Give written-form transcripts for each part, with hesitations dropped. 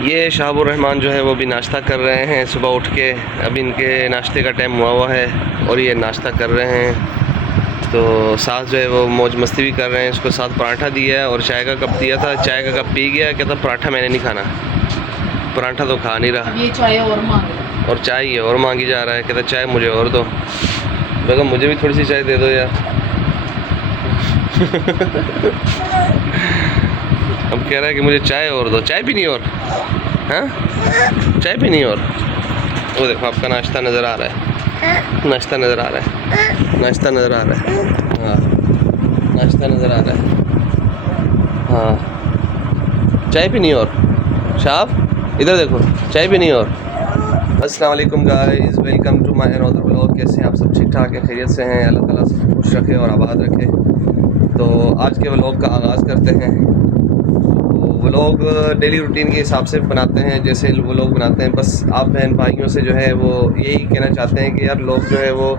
ये शहाबुर्रहमान जो है वो भी नाश्ता कर रहे हैं सुबह उठ के। अभी इनके नाश्ते का टाइम हुआ है और ये नाश्ता कर रहे हैं। तो साथ जो है वो मौज मस्ती भी कर रहे हैं। इसको साथ पराठा दिया है और चाय का कप दिया था। चाय का कप पी गया, कहता पराठा मैंने नहीं खाना। पराठा तो खा नहीं रहा, ये चाय और चाय ये और मांगी जा रहा है। कहता चाय मुझे और दो। बेगम मुझे भी थोड़ी सी चाय दे दो यार। अब कह रहा है कि मुझे चाय और दो। चाय पीनी और? हाँ, चाय पीनी और? वो देखो आपका नाश्ता नज़र आ रहा है, नाश्ता नज़र आ रहा है, नाश्ता नज़र आ रहा है। हाँ, नाश्ता नज़र आ रहा है। हाँ, चाय पीनी और? शाह इधर देखो, चाय पीनी और? अस्सलाम वालेकुम guys, welcome to my another vlog. कैसे हैं आप सब? ठीक ठाक हैं, खैरियत से हैं? अल्लाह ताला सबको खुश रखे और आबाद रखे। तो आज के व्लॉग का आगाज़ करते हैं। व्लॉग डेली रूटीन के हिसाब से बनाते हैं, जैसे व्लॉग बनाते हैं। बस आप बहन भाइयों से जो है वो यही कहना चाहते हैं कि यार लोग जो है वो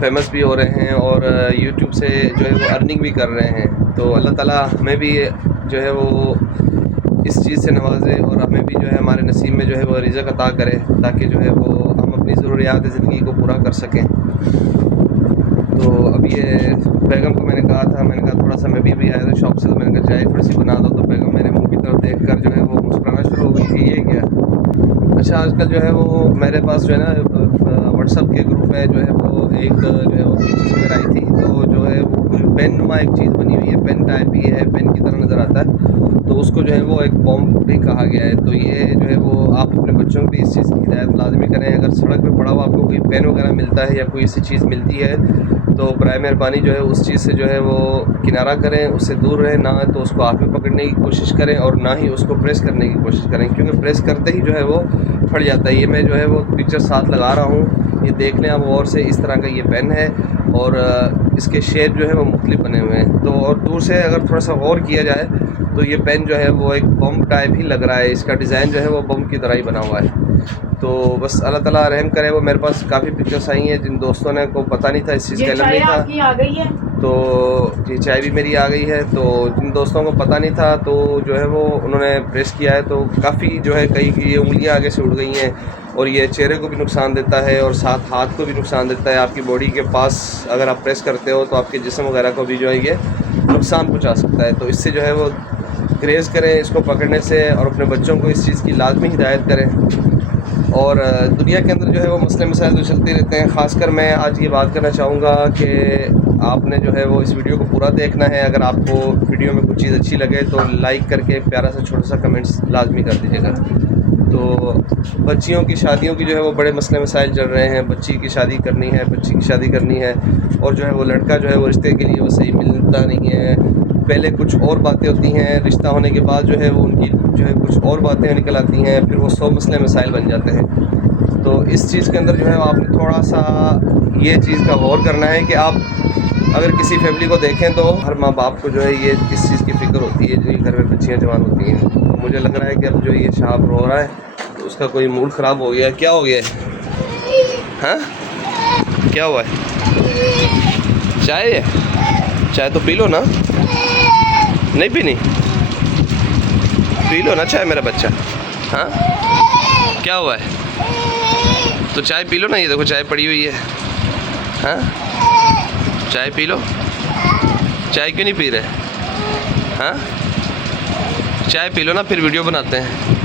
फेमस भी हो रहे हैं और यूट्यूब से जो है वो अर्निंग भी कर रहे हैं। तो अल्लाह ताला हमें भी जो है वो इस चीज़ से नवाजे और हमें भी जो है हमारे नसीब में जो है वो रिज़्क़ अता करे, ताकि जो है वो हम अपनी ज़रूरियात ज़िंदगी को पूरा कर सकें। तो अब ये बेगम को मैंने कहा थोड़ा सा मैं भी आया था शॉप से, तो मैंने कहा चाय थोड़ी सी बना दो। तो बेगम मेरे मुंह की तरफ देख कर जो है वो मुस्कुराना शुरू हो गई कि ये क्या। अच्छा, आजकल जो है वो मेरे पास जो है ना व्हाट्सअप के ग्रुप में जो है वो एक जो है वो पिक्चर्स वगैरह आई थी। तो जो है वो कोई पेन नुमा एक चीज़ बनी हुई है, पेन टाइप ही है, पेन की तरह नज़र आता है। तो उसको जो है वो एक बॉम्ब भी कहा गया है। तो ये जो है वो आप अपने बच्चों को भी इस चीज़ की हिदायत लाजमी करें। अगर सड़क पे पड़ा हुआ आपको कोई पेन वगैरह मिलता है या कोई ऐसी चीज़ मिलती है तो बराए मेहरबानी जो है उस चीज़ से जो है वो किनारा करें, उससे दूर रहें। ना तो उसको हाथ में पकड़ने की कोशिश करें और ना ही उसको प्रेस करने की कोशिश करें, क्योंकि प्रेस करते ही जो है वो फट जाता है। ये मैं जो है वो पिक्चर साथ लगा रहा हूँ, ये देख लें आप गौर से। इस तरह का ये पेन है और इसके शेप जो है वो मुख्तलिफ बने हुए हैं। तो और दूर से अगर थोड़ा सा गौर किया जाए तो ये पेन जो है वो एक बम टाइप ही लग रहा है। इसका डिज़ाइन जो है वो बम की तरह ही बना हुआ है। तो बस अल्लाह ताला रहम करे। वो मेरे पास काफ़ी पिक्चर्स आई हैं जिन दोस्तों ने को पता नहीं था, इस चीज़ का इल्म नहीं था। आ गई है। तो ये चाय भी मेरी आ गई है। तो जिन दोस्तों को पता नहीं था तो जो है वो उन्होंने प्रेस किया है। तो काफ़ी जो है कई की उंगलियां आगे से उड़ गई हैं और ये चेहरे को भी नुकसान देता है और साथ हाथ को भी नुकसान देता है। आपकी बॉडी के पास अगर आप प्रेस करते हो तो आपके जिस्म वगैरह को भी जो है ये नुकसान पहुँचा सकता है। तो इससे जो है वो ग्रेज़ करें इसको पकड़ने से और अपने बच्चों को इस चीज़ की लाजमी हिदायत करें। और दुनिया के अंदर जो है वो मसले मसाइल तो चलते रहते हैं। ख़ासकर मैं आज ये बात करना चाहूँगा कि आपने जो है वो इस वीडियो को पूरा देखना है। अगर आपको वीडियो में कुछ चीज़ अच्छी लगे तो लाइक करके प्यारा सा छोटा सा कमेंट्स लाजमी कर दीजिएगा। तो बच्चियों की शादियों की जो है वो बड़े मसले मसाइल चल रहे हैं। बच्ची की शादी करनी है, बच्ची की शादी करनी है और जो है वो लड़का जो है वो रिश्ते के लिए वो सही मिलता नहीं है। पहले कुछ और बातें होती हैं, रिश्ता होने के बाद जो है वो उनकी जो है कुछ और बातें निकल आती हैं, फिर वो 100 मसले मसाइल बन जाते हैं। तो इस चीज़ के अंदर जो है आपने थोड़ा सा ये चीज़ का गौर करना है कि आप अगर किसी फैमिली को देखें तो हर माँ बाप को जो है ये इस चीज़ की फ़िक्र होती है जो घर में बच्चियाँ जवान होती हैं। तो मुझे लग रहा है कि अब जो ये शाह रो रहा है तो उसका कोई मूड ख़राब हो गया। क्या हो गया है? हाँ, क्या हुआ है? चाय है? चाय तो पी लो ना। नहीं पीनी? पी लो ना चाय मेरा बच्चा। हाँ, क्या हुआ है? तो चाय पी लो ना। ये देखो चाय पड़ी हुई है। हाँ, चाय पी लो। चाय क्यों नहीं पी रहे? हाँ, चाय पी लो ना, फिर वीडियो बनाते हैं।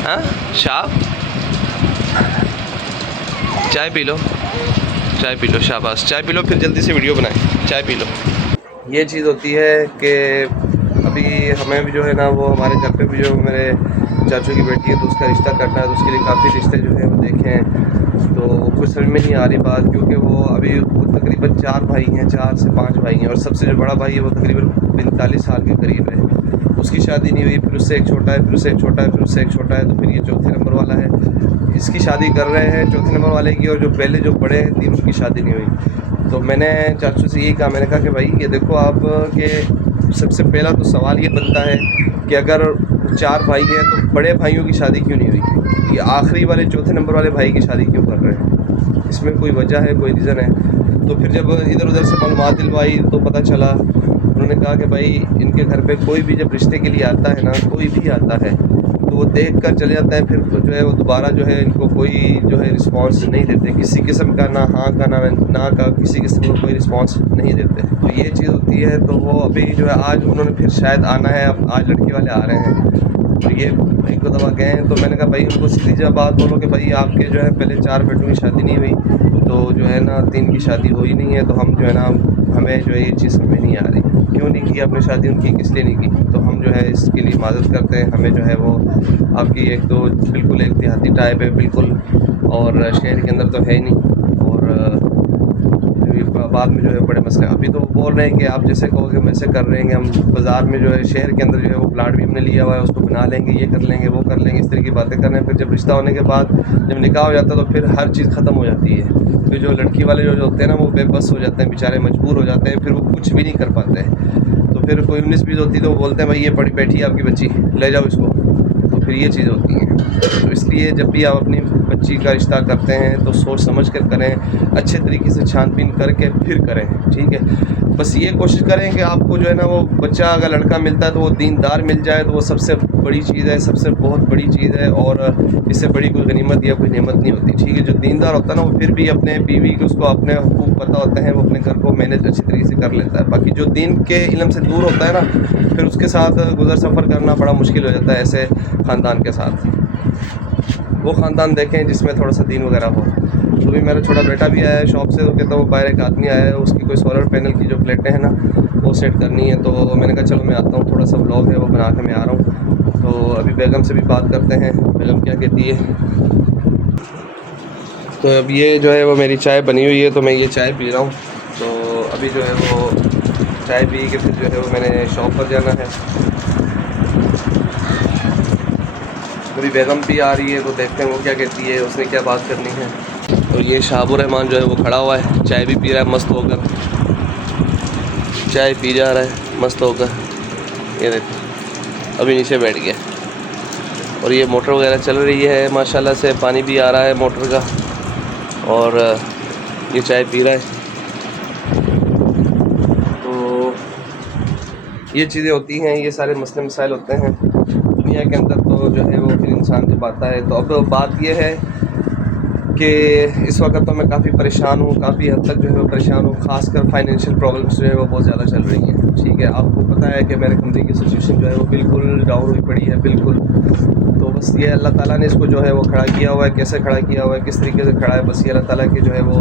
हाँ शाह, चाय पी लो, चाय पी लो, शाबाश चाय पी लो, फिर जल्दी से वीडियो बनाएं। चाय पी लो। ये चीज़ होती है कि अभी हमें भी जो है ना वो हमारे घर पे भी जो मेरे चाचू की बेटी है तो उसका रिश्ता करना है। तो उसके लिए काफ़ी रिश्ते जो है वो देखे हैं। तो कुछ समझ में नहीं आ रही बात, क्योंकि वो अभी तकरीबन 4 भाई हैं, 4 से 5 भाई हैं और सबसे जो बड़ा भाई है वो तकरीबन 45 साल के करीब है। उसकी शादी नहीं हुई, फिर उससे एक छोटा है, फिर उससे एक छोटा है, फिर उससे एक छोटा है। तो फिर ये चौथे नंबर वाला है, इसकी शादी कर रहे हैं चौथे नंबर वाले की। और जो पहले जो बड़े हैं 3 उनकी शादी नहीं हुई। तो मैंने चाचू से यही कहा, मैंने कहा कि भाई ये देखो आप के सबसे पहला तो सवाल ये बनता है कि अगर 4 भाई हैं तो बड़े भाइयों की शादी क्यों नहीं हुई? ये आखिरी वाले चौथे नंबर वाले भाई की शादी क्यों कर रहे हैं? इसमें कोई वजह है, कोई रीज़न है? तो फिर जब इधर उधर से मालूमात दिलवाई तो पता चला, उन्होंने कहा कि भाई इनके घर पे कोई भी जब रिश्ते के लिए आता है ना, कोई भी आता है तो वो देख कर चले जाते हैं, फिर जो है वो दोबारा जो है इनको कोई जो है रिस्पांस नहीं देते, किसी किस्म का, ना हाँ का ना का, किसी किस्म का कोई रिस्पांस नहीं देते। तो ये चीज़ होती है। तो वो अभी जो है आज उन्होंने फिर शायद आना है, अब आज लड़की वाले आ रहे हैं। तो ये एक दो दफ़ा गए हैं, तो मैंने कहा भाई उनको सीधी जब बात बोलो कि भाई आपके जो है पहले 4 बेटों की शादी नहीं हुई, तो जो है ना 3 की शादी हुई नहीं है, तो हम जो है ना हमें जो है ये चीज़ समझ नहीं आ रही, क्यों नहीं की आपने शादी उनकी, किस लिए नहीं की। तो हम जो है इसके लिए माजरत करते हैं। हमें जो है वो आपकी एक तो बिल्कुल एक देहाती टाइप है बिल्कुल, और शहर के अंदर तो है ही नहीं, और बाद में जो है बड़े मसले। अभी तो बोल रहे हैं कि आप जैसे कहोगे वैसे कर रहे हैं, हम बाज़ार में जो है शहर के अंदर जो है वो प्लाट भी हमने लिया हुआ है, उसको बना लेंगे, ये कर लेंगे, वो कर लेंगे, इस तरह की बातें कर रहे हैं। फिर जब रिश्ता होने के बाद जब निकाह हो जाता है तो फिर हर चीज़ ख़त्म हो जाती है। फिर जो लड़की वाले जो होते हैं ना वो बेबस हो जाते हैं बेचारे, मजबूर हो जाते हैं, फिर वो कुछ भी नहीं कर पाते हैं। तो फिर कोई 19-20 होती है तो वो बोलते हैं भाई ये पड़ी बैठी है आपकी बच्ची, ले जाओ इसको। तो फिर ये चीज़ होती है। तो इसलिए जब भी आप अपनी बच्ची का रिश्ता करते हैं तो सोच समझ कर करें, अच्छे तरीके से छानबीन करके फिर करें, ठीक है। बस ये कोशिश करें कि आपको जो है ना वो बच्चा अगर लड़का मिलता है तो वो दीनदार मिल जाए, तो वो सबसे बड़ी चीज़ है, सबसे बहुत बड़ी चीज़ है, और इससे बड़ी कोई गनीमत या कोई नेमत नहीं होती, ठीक है। जो दीनदार होता है ना वो फिर भी अपने बीवी को, उसको अपने हुकूक पता होते हैं, वो अपने घर को मैनेज अच्छी तरीके से कर लेता है। बाकी जो दीन के इल्म से दूर होता है ना, फिर उसके साथ गुजर सफ़र करना बड़ा मुश्किल हो जाता है ऐसे ख़ानदान के साथ। वो ख़ानदान देखें जिसमें थोड़ा सा दीन वगैरह हो। तो भी मेरा छोटा बेटा भी आया है शॉप से, तो कहता वो बाहर एक आदमी आया है, उसकी कोई सोलर पैनल की जो प्लेटें हैं ना वो सेट करनी है। तो मैंने कहा चलो मैं आता हूँ, थोड़ा सा व्लॉग है वो बना के मैं आ रहा हूँ। तो अभी बेगम से भी बात करते हैं, बेगम क्या कहती है। तो अब ये जो है वो मेरी चाय बनी हुई है, तो मैं ये चाय पी रहा हूँ। तो अभी जो है वो चाय पी के फिर जो है वो मैंने शॉप पर जाना है। अभी बेगम भी आ रही है, तो देखते हैं वो क्या कहती है, उसने क्या बात करनी है। तो ये शाहबुर रहमान जो है वो खड़ा हुआ है, चाय भी पी रहा है मस्त होकर, चाय पी जा रहा है मस्त होकर। ये देखो अभी नीचे बैठ गया, और ये मोटर वगैरह चल रही है माशाल्लाह से, पानी भी आ रहा है मोटर का, और ये चाय पी रहा है। तो ये चीज़ें होती हैं, ये सारे मसले मसाइल होते हैं दुनिया के अंदर। तो जो है वो फिर इंसान जब आता है, तो अब बात ये है कि इस वक्त तो मैं काफ़ी परेशान हूँ, काफ़ी हद तक जो है वो परेशान हूँ, ख़ासकर फाइनेंशियल प्रॉब्लम्स जो है वो बहुत ज़्यादा चल रही हैं, ठीक है। आपको पता है कि मेरे कंपनी की सिचुएशन जो है वो बिल्कुल डाउन हुई पड़ी है, बिल्कुल। तो बस ये अल्लाह ताला ने इसको जो है वो खड़ा किया हुआ है, कैसे खड़ा किया हुआ है, किस तरीके से खड़ा है, बस ये अल्लाह ताला की जो है वो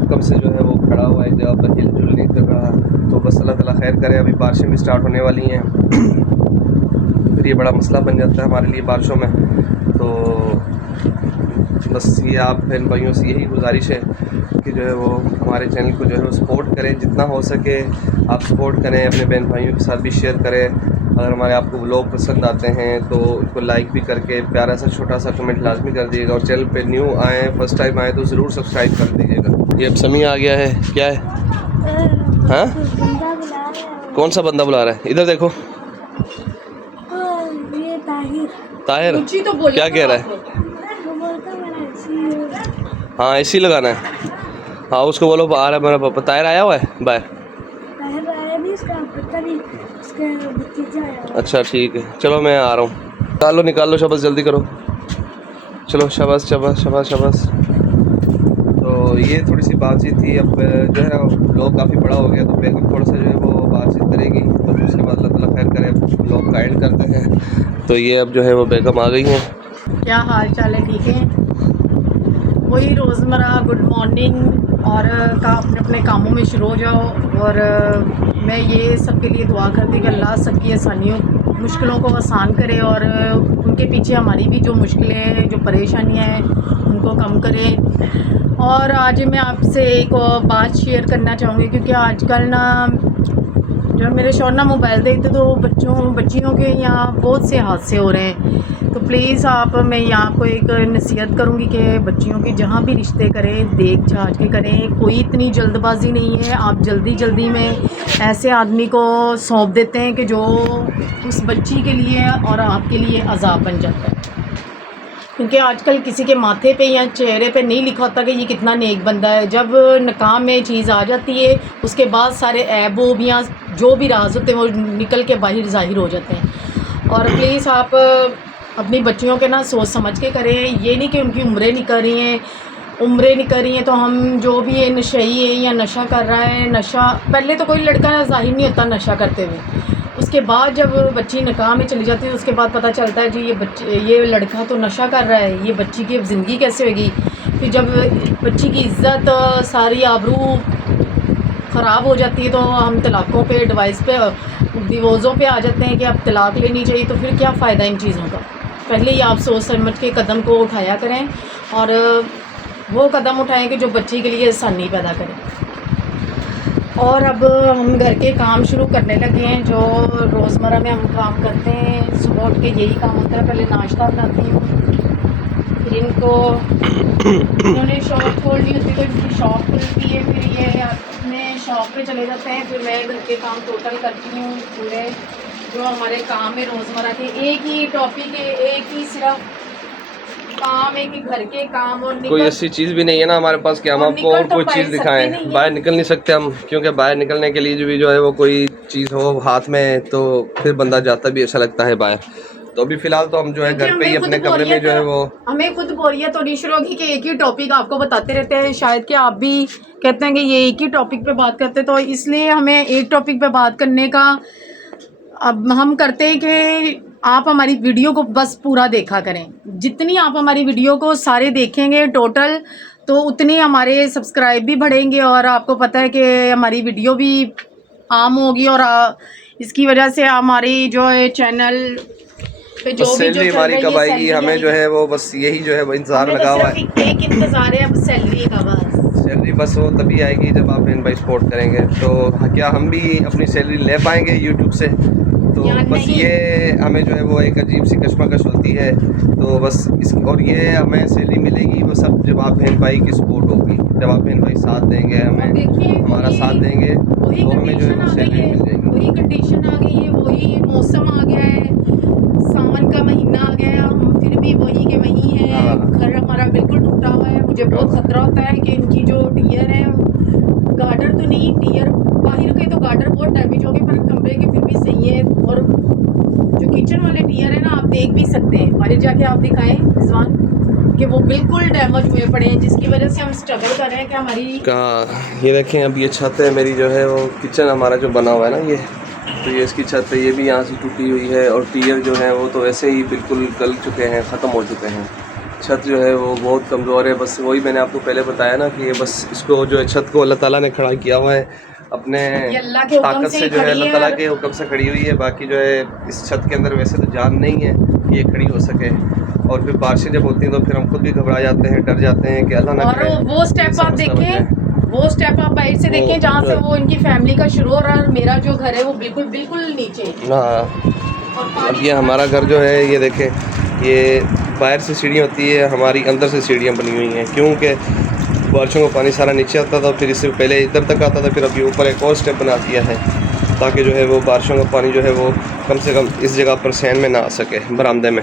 हुक्म से जो है वो खड़ा हुआ है, जब तक हिलजुल नहीं खड़ा। तो बस अल्लाह ताला खैर करे। अभी बारिशें भी स्टार्ट होने वाली हैं, फिर ये बड़ा मसला बन जाता है हमारे लिए बारिशों में। तो बस ये आप बहन भाइयों से यही गुजारिश है कि जो है वो हमारे चैनल को जो है वो सपोर्ट करें, जितना हो सके आप सपोर्ट करें, अपने बहन भाइयों के साथ भी शेयर करें। अगर हमारे आपको व्लॉग पसंद आते हैं तो उनको लाइक भी करके प्यारा सा छोटा सा कमेंट लाजमी कर दीजिएगा, और चैनल पे न्यू आए, फर्स्ट टाइम आए तो ज़रूर सब्सक्राइब कर दीजिएगा। ये अब समी आ गया है, क्या है? हाँ, कौन सा बंदा बुला रहा है? इधर देखो। ताहिर तो क्या कह रहा है? हाँ एसी लगाना है। हाँ उसको बोलो आ रहा है मेरा पापा। ताहिर आया हुआ है बाहर? अच्छा ठीक है, चलो मैं आ रहा हूँ। निकाल लो शाबाश, जल्दी करो, चलो शाबाश शाबाश शाबाश शाबाश। तो ये थोड़ी सी बातचीत थी। अब जो है ना लोग काफ़ी बड़ा हो गया, तो बेगम थोड़ा सा जो है वो बातचीत करेगी, तो फिर उसके बाद अल्लाह ताला खैर करे, लोग गाइड करते हैं। तो ये अब जो है वो बेगम आ गई हैं। क्या हाल चाल है? ठीक है, वही रोज़मर्रा गुड मॉर्निंग, और अपने अपने कामों में शुरू हो जाओ। और मैं ये सबके लिए दुआ करती कि अल्लाह सबकी आसानियों मुश्किलों को आसान करे, और उनके पीछे हमारी भी जो मुश्किलें जो परेशानियां हैं उनको कम करे। और आज मैं आपसे एक बात शेयर करना चाहूँगी, क्योंकि आजकल ना जब मेरे शौहर ना मोबाइल देखते तो बच्चियों के यहाँ बहुत से हादसे हो रहे हैं। तो प्लीज़ मैं यहाँ आपको एक नसीहत करूँगी कि बच्चियों के जहाँ भी रिश्ते करें देख झाँच के करें, कोई इतनी जल्दबाजी नहीं है। आप जल्दी में ऐसे आदमी को सौंप देते हैं कि जो उस बच्ची के लिए और आपके लिए अज़ाब बन जाता है। क्योंकि आजकल किसी के माथे पे या चेहरे पे नहीं लिखा होता कि ये कितना नेक बंदा है। जब निकाह में चीज़ आ जाती है उसके बाद सारे ऐब या जो भी राज होते हैं वो निकल के बाहर ज़ाहिर हो जाते हैं। और प्लीज़ आप अपनी बच्चियों के ना सोच समझ के करें। ये नहीं कि उनकी उम्रें निकल रही हैं तो हम जो भी है नशेई है या नशा कर रहा है, नशा पहले तो कोई लड़का ज़ाहिर नहीं होता नशा करते हुए, उसके बाद जब बच्ची निकाह में चली जाती है उसके बाद पता चलता है जी ये लड़का तो नशा कर रहा है, ये बच्ची की ज़िंदगी कैसे होगी। फिर जब बच्ची की इज़्ज़त सारी आबरू ख़राब हो जाती है तो हम तलाक़ों पे डिवोर्सों पे आ जाते हैं कि अब तलाक़ लेनी चाहिए। तो फिर क्या फ़ायदा इन चीज़ों का। पहले ही आप सोच समझ के कदम को उठाया करें और वो कदम उठाएं कि जो बच्ची के लिए आसानी पैदा करें। और अब हम घर के काम शुरू करने लगे हैं जो रोज़मर्रा में हम काम करते हैं। सुबह उठ के यही काम होता है, पहले नाश्ता बनाती हूँ, फिर इन्होंने शॉप खोलनी होती है तो इनकी शॉप खुलती है, फिर ये अपने शॉप पे चले जाते हैं, फिर मैं घर के काम टोटल करती हूँ पूरे जो हमारे काम है रोज़मर्रा के। एक ही टॉपिक है, एक ही सिर्फ काम है कि घर के काम। और कोई ऐसी चीज़ भी नहीं है ना हमारे पास कि हम आपको और कोई चीज़ दिखाएं। बाहर निकल नहीं सकते हम, क्योंकि बाहर निकलने के लिए जो है वो कोई चीज़ हो हाथ में तो फिर बंदा जाता भी अच्छा लगता है बाहर। तो अभी फ़िलहाल तो हम जो है घर पे ही अपने कमरे में जो है वो, हमें खुद बोरियत होनी शुरू होगी कि एक ही टॉपिक आपको बताते रहते हैं। शायद कि आप भी कहते हैं कि ये एक ही टॉपिक पे बात करते, तो इसलिए हमें एक टॉपिक पे बात करने का अब हम करते हैं कि आप हमारी वीडियो को बस पूरा देखा करें। जितनी आप हमारी वीडियो को सारे देखेंगे टोटल तो उतनी हमारे सब्सक्राइब भी बढ़ेंगे और आपको पता है कि हमारी वीडियो भी आम होगी और इसकी वजह से हमारी जो है चैनल पे जो भी जो हमारी कब आएगी हमें जो है वो बस यही जो है वो इंतज़ार लगा हुआ है। एक इंतज़ार है अब सैलरी का। सैलरी बस वो तभी आएगी जब आप बहन भाई सपोर्ट करेंगे। तो क्या हम भी अपनी सैलरी ले पाएंगे यूट्यूब से? तो बस ये हमें जो है वो एक अजीब सी कश्मकश होती है। तो बस और ये हमें सैलरी मिलेगी वो सब जब आप बहन भाई की सपोर्ट होगी, जब आप बहन भाई साथ देंगे, हमें हमारा साथ देंगे तो हमें जो है वो सैलरी मिल जाएगी। वही कंडीशन आ गई है, वही मौसम आ गया है, सावन का महीना आ गया है, हम फिर भी वही के वही है। घर हमारा बिल्कुल टूटा हुआ है। मुझे बहुत खतरा होता है कि इनकी जो टीयर है, गार्डर तो नहीं, टीयर बाहर के तो गार्डर बहुत डैमेज हो गए पर कमरे के फिर भी सही है। और जो किचन वाले टीयर है ना, आप देख भी सकते हैं, बाहर जाके आप दिखाएं रिजवान कि वो बिल्कुल डैमेज हुए पड़े हैं, जिसकी वजह से हम स्ट्रगल कर रहे हैं कि हमारी ये देखें अब ये छत है मेरी जो है वो किचन हमारा जो बना हुआ है ना ये, तो ये इसकी छत है, ये भी यहाँ से टूटी हुई है और टीयर जो है वो तो ऐसे ही बिल्कुल गल चुके हैं, ख़त्म हो चुके हैं। छत जो है वो बहुत कमज़ोर है। बस वही मैंने आपको पहले बताया ना कि ये बस इसको जो है छत को अल्लाह ताला ने खड़ा किया हुआ है अपने ताकत से, जो है अल्लाह ताला के हुक्म से खड़ी हुई है। बाकी जो है इस छत के अंदर वैसे तो जान नहीं है कि ये खड़ी हो सके। और फिर बारिशें जब होती हैं तो फिर हम खुद भी घबरा जाते हैं, डर जाते हैं कि अल्लाह ना करे। वो स्टेप आप देखें, वो स्टेप आप बाहर से देखें जहाँ से वो इनकी फैमिली का शुरू हो रहा है। मेरा जो घर है वो बिल्कुल बिल्कुल नीचे। हाँ, अब ये हमारा घर जो है ये देखें, ये बाहर से सीढ़ियाँ होती है, हमारी अंदर से सीढ़ियाँ बनी हुई हैं, क्योंकि बारिशों का पानी सारा नीचे आता था, फिर इससे पहले इधर तक आता था, फिर अभी ऊपर एक और स्टेप बना दिया है ताकि जो है वो बारिशों का पानी जो है वो कम से कम इस जगह पर सहन में ना आ सके, बरामदे में।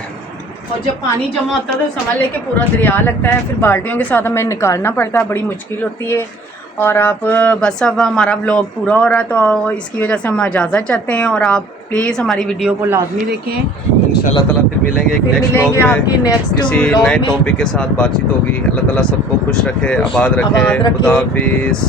और जब पानी जमा होता है तो समझ लेके पूरा दरिया लगता है, फिर बाल्टियों के साथ हमें निकालना पड़ता है, बड़ी मुश्किल होती है। और आप बस अब हमारा व्लॉग पूरा हो रहा है तो इसकी वजह से हम इजाज़त चाहते हैं और आप प्लीज़ हमारी वीडियो को लाजमी देखें। इंशाल्लाह ताला फिर मिलेंगे एक नेक्स्ट व्लॉग में, किसी नए टॉपिक के साथ बातचीत होगी। अल्लाह ताला सबको खुश रखे, आबाद रखे। खुदा हाफिज़।